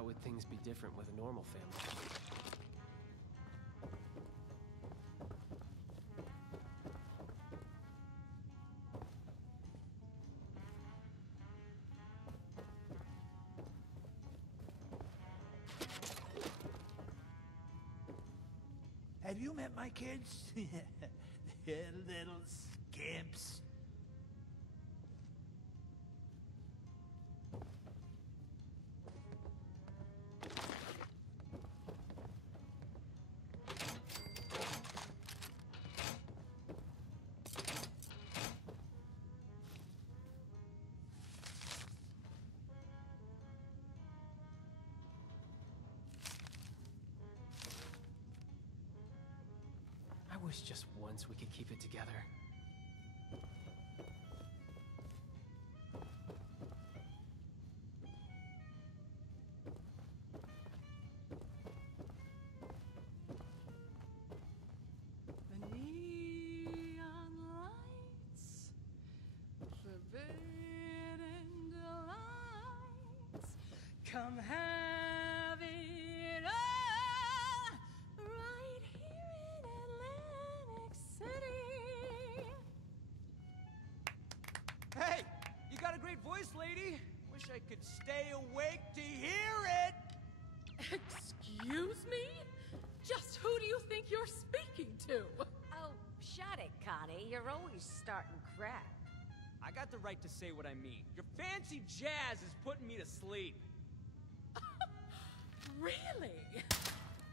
how would things be different with a normal family? Have you met my kids? They're little scamps. I wish just once we could keep it together. The neon lights, forbidden delights, come have it all right here in Atlantic City. Hey, you got a great voice, lady. Wish I could stay awake to hear it. Excuse me? Just who do you think you're speaking to? Oh, shut it, Connie. You're always starting crap. I got the right to say what I mean. Your fancy jazz is putting me to sleep. Really?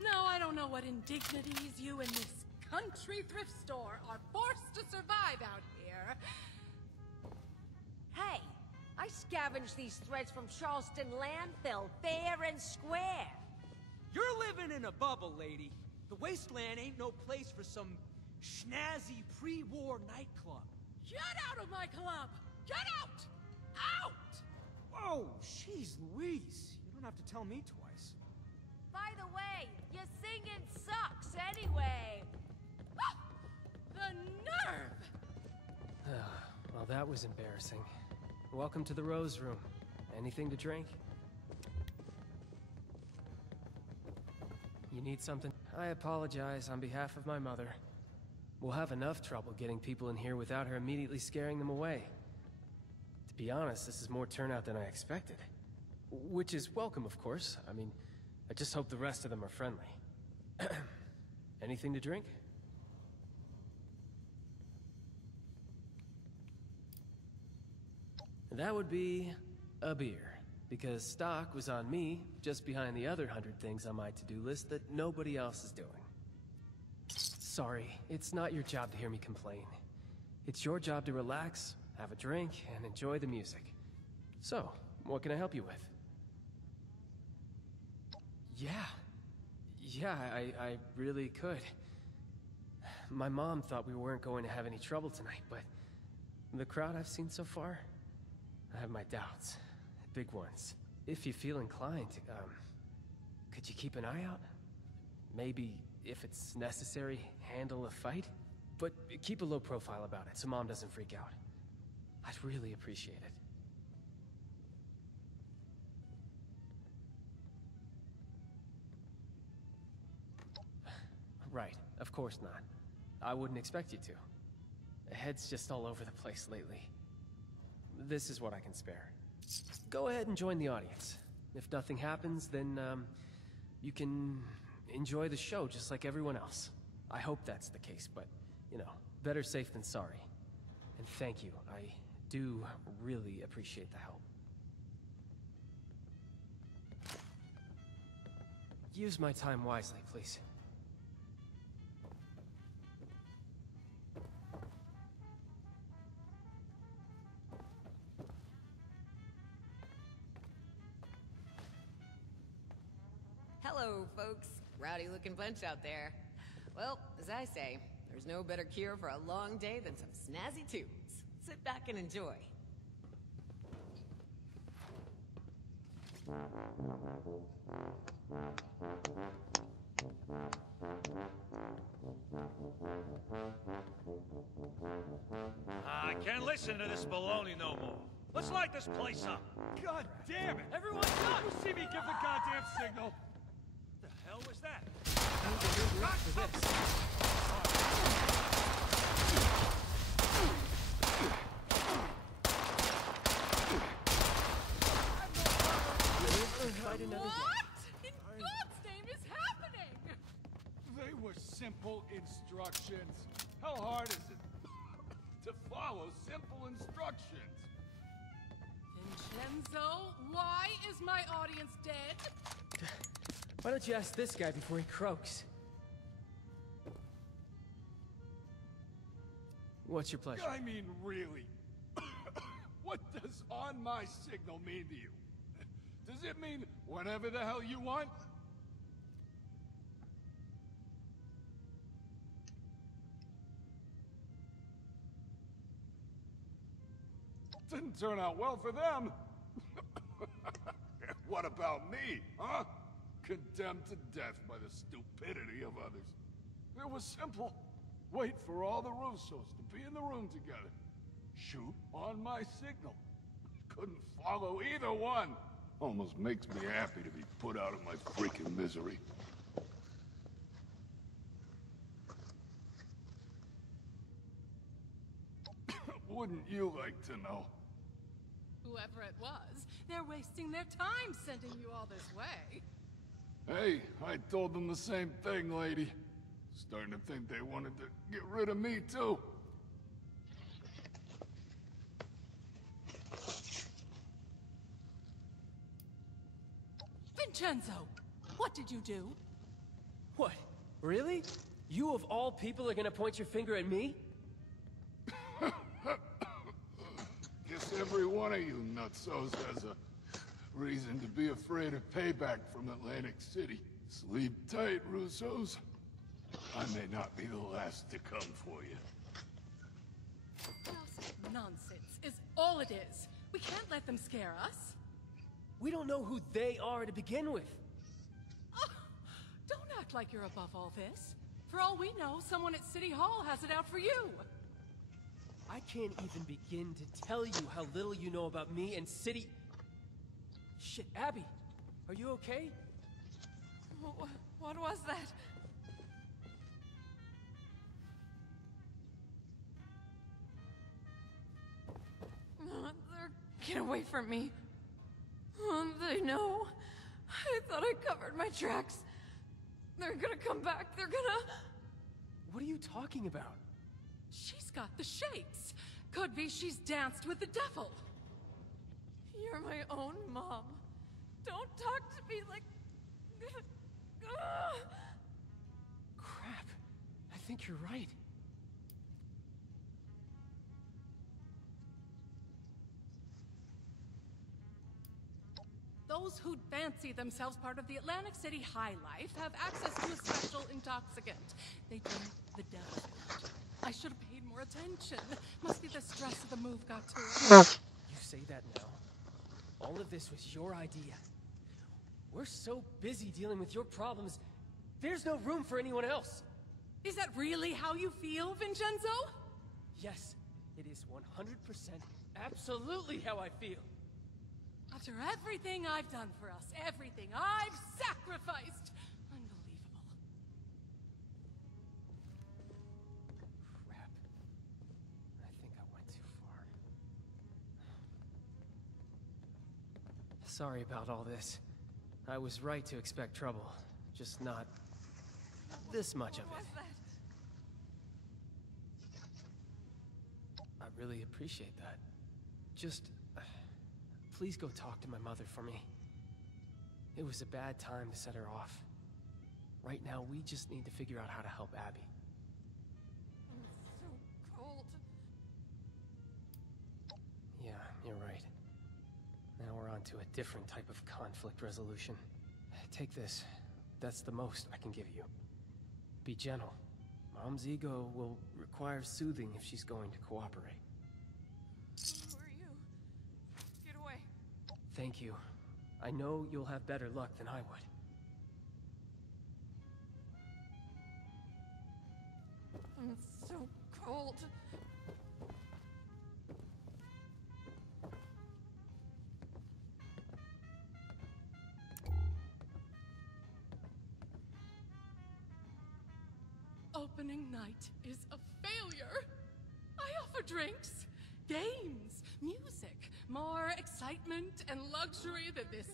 Now I don't know what indignities you in this country thrift store are forced to survive out here. Hey, I scavenged these threads from Charleston landfill, fair and square. You're living in a bubble, lady. The wasteland ain't no place for some snazzy pre-war nightclub. Get out of my club! Get out! Out! Whoa, jeez Louise. You don't have to tell me twice. By the way, your singing sucks anyway. Ah! The nerve! Well, that was embarrassing. Welcome to the Rose Room. Anything to drink? You need something? I apologize on behalf of my mother. We'll have enough trouble getting people in here without her immediately scaring them away. To be honest, this is more turnout than I expected. Which is welcome, of course. I mean, I just hope the rest of them are friendly. Anything to drink? That would be a beer. Because stock was on me, just behind the other 100 things on my to-do list that nobody else is doing. Sorry, it's not your job to hear me complain. It's your job to relax, have a drink, and enjoy the music. So, what can I help you with? Yeah, I really could. My mom thought we weren't going to have any trouble tonight, but the crowd I've seen so far, I have my doubts. Big ones. If you feel inclined, could you keep an eye out? Maybe, if it's necessary, handle a fight? But keep a low profile about it so Mom doesn't freak out. I'd really appreciate it. Right, of course not. I wouldn't expect you to. Head's just all over the place lately. This is what I can spare. Go ahead and join the audience. If nothing happens, then, you can enjoy the show just like everyone else. I hope that's the case, but, you know, better safe than sorry. And thank you. I do really appreciate the help. Use my time wisely, please. Hello, folks. Rowdy looking bunch out there. Well, as I say, there's no better cure for a long day than some snazzy tunes. Sit back and enjoy. I can't listen to this baloney no more. Let's light this place up. God damn it! Everyone stop! You see me give the goddamn signal? What the hell was that? What in God's name is happening? They were simple instructions. How hard is it to follow simple instructions? Vincenzo, why is my audience dead? Why don't you ask this guy before he croaks? What's your pleasure? I mean, really? What does on my signal mean to you? Does it mean whenever the hell you want? Didn't turn out well for them. What about me, huh? Condemned to death by the stupidity of others. It was simple. Wait for all the Russos to be in the room together. Shoot on my signal. Couldn't follow either one. Almost makes me happy to be put out of my freaking misery. Wouldn't you like to know? Whoever it was, they're wasting their time sending you all this way. Hey, I told them the same thing, lady. Starting to think they wanted to get rid of me, too. Vincenzo, what did you do? What? Really? You of all people are gonna point your finger at me? Guess every one of you nutsos has a reason to be afraid of payback from Atlantic City. Sleep tight, Russos. I may not be the last to come for you. Nonsense is all it is. We can't let them scare us. We don't know who they are to begin with. Oh, don't act like you're above all this. For all we know, someone at City Hall has it out for you. I can't even begin to tell you how little you know about me and City... Shit, Abby, are you okay? What was that? Get away from me. They know. I thought I covered my tracks. They're gonna come back. They're gonna... What are you talking about? She's got the shakes. Could be she's danced with the devil. You're my own mom. Don't talk to me like... Crap. I think you're right. Those who fancy themselves part of the Atlantic City high life have access to a special intoxicant. They drink the devil's blood. I should have paid more attention. Must be the stress of the move got to it. You say that now. All of this was your idea. We're so busy dealing with your problems, there's no room for anyone else. Is that really how you feel, Vincenzo? Yes, it is 100% absolutely how I feel. After everything I've done for us, everything I've sacrificed. Unbelievable. Crap. I think I went too far. Sorry about all this. I was right to expect trouble, just not this much of What was it. that? I really appreciate that. Just, please go talk to my mother for me. It was a bad time to set her off. Right now, we just need to figure out how to help Abby. I'm so cold. Yeah, you're right. Now we're on to a different type of conflict resolution. Take this. That's the most I can give you. Be gentle. Mom's ego will require soothing if she's going to cooperate. Who are you? Get away. Thank you. I know you'll have better luck than I would. I'm so cold. opening night is a failure. I offer drinks, games, music, more excitement and luxury than this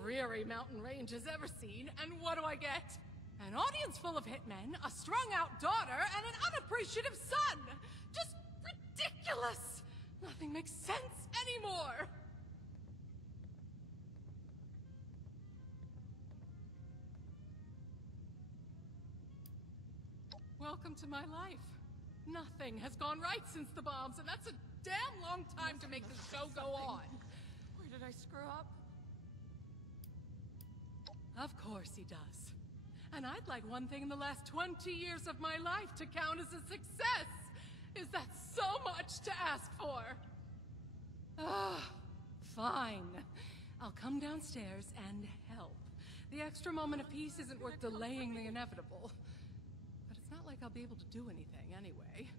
dreary mountain range has ever seen, and what do I get? An audience full of hitmen, a strung-out daughter, and an unappreciative son! Just ridiculous! Nothing makes sense anymore! Welcome to my life. Nothing has gone right since the bombs, and that's a damn long time to make this show go on. Where did I screw up? Of course he does. And I'd like one thing in the last 20 years of my life to count as a success. Is that so much to ask for? Fine. I'll come downstairs and help. The extra moment of peace isn't worth delaying the inevitable. But it's not like I'll be able to do anything anyway.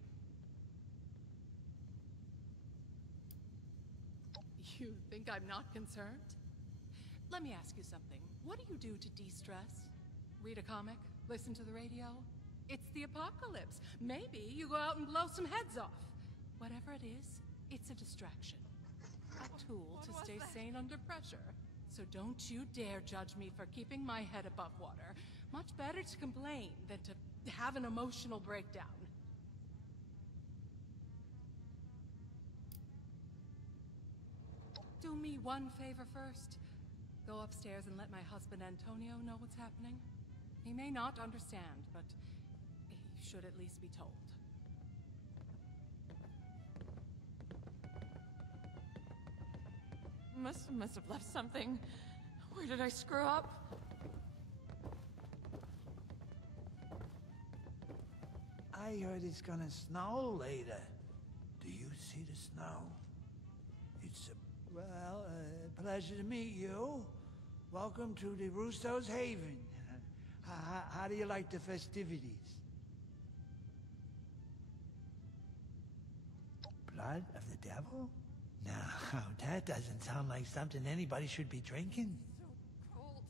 You think I'm not concerned? Let me ask you something. What do you do to de-stress? Read a comic? Listen to the radio? It's the apocalypse. Maybe you go out and blow some heads off. Whatever it is, it's a distraction. A tool to stay sane under pressure. So don't you dare judge me for keeping my head above water. Much better to complain than to have an emotional breakdown. Do me one favor first. Go upstairs and let my husband Antonio know what's happening. He may not understand, but he should at least be told. Must have left something. Where did I screw up? I heard it's gonna snow later. Do you see the snow? It's a pleasure to meet you. Welcome to the Russo's Haven. How do you like the festivities? Blood of the devil? No, that doesn't sound like something anybody should be drinking. So cold.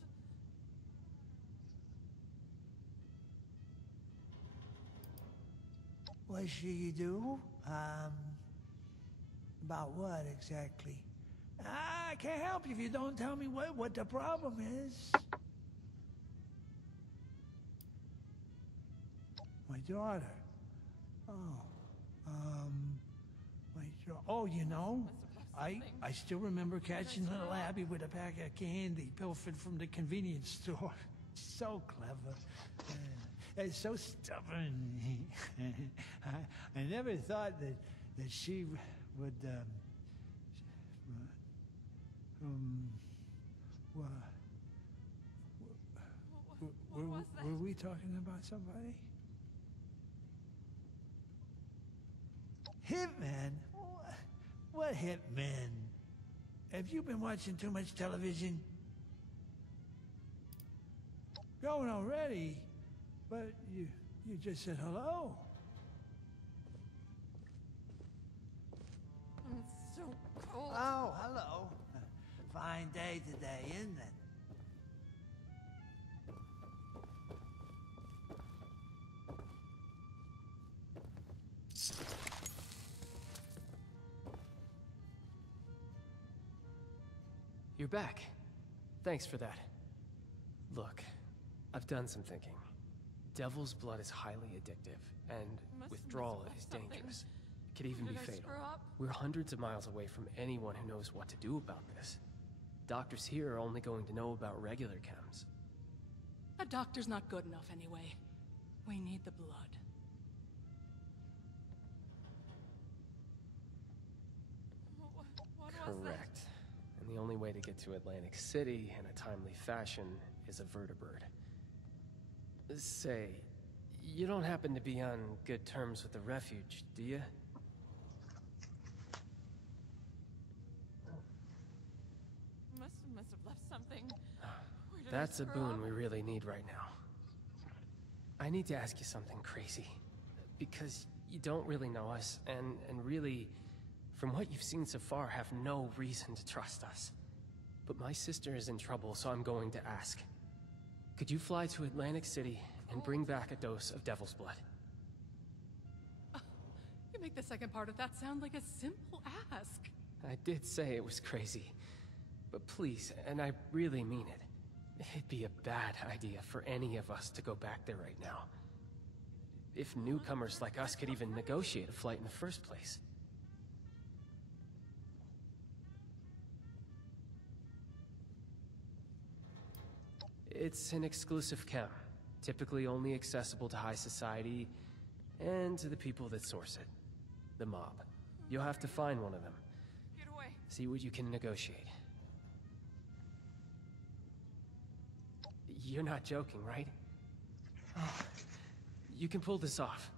What should you do? About what exactly? I can't help you if you don't tell me what the problem is. My daughter. Oh, you know, I still remember catching little Abby with a pack of candy pilfered from the convenience store. So clever. And so stubborn. I never thought that she would, were we talking about somebody? Hitman? What hitman? Have you been watching too much television? Going already? But you just said hello. I'm so cold. Oh, hello. Fine day today, isn't it? You're back. Thanks for that. Look, I've done some thinking. Devil's blood is highly addictive, and withdrawal is dangerous. It could even be fatal. We're hundreds of miles away from anyone who knows what to do about this. Doctors here are only going to know about regular chems. A doctor's not good enough anyway. We need the blood. What was that? Correct. And the only way to get to Atlantic City in a timely fashion is a vertibird. Say, you don't happen to be on good terms with the refuge, do you? Must have left something. Where did That's I a screw boon up? we really need right now. I need to ask you something crazy. Because you don't really know us, and really, from what you've seen so far, have no reason to trust us. But my sister is in trouble, so I'm going to ask. Could you fly to Atlantic City, and bring back a dose of devil's blood. You make the second part of that sound like a simple ask. I did say it was crazy. But please, and I really mean it, it'd be a bad idea for any of us to go back there right now. If newcomers like us could even negotiate a flight in the first place. It's an exclusive chem, typically only accessible to high society and to the people that source it. The mob. You'll have to find one of them. Get away. See what you can negotiate. You're not joking, right? Oh, you can pull this off.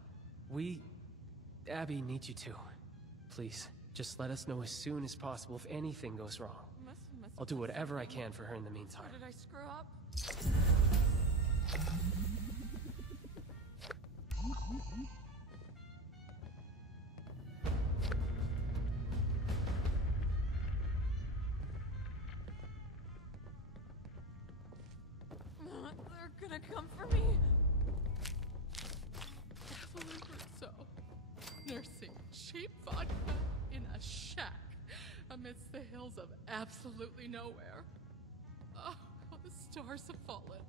Abby needs you to. Please, just let us know as soon as possible if anything goes wrong. I'll do whatever I can for her in the meantime. Or did I screw up? They're gonna come for me. Evelyn Russo, nursing cheap vodka in a shack amidst the hills of absolutely nowhere. Oh, how the stars have fallen.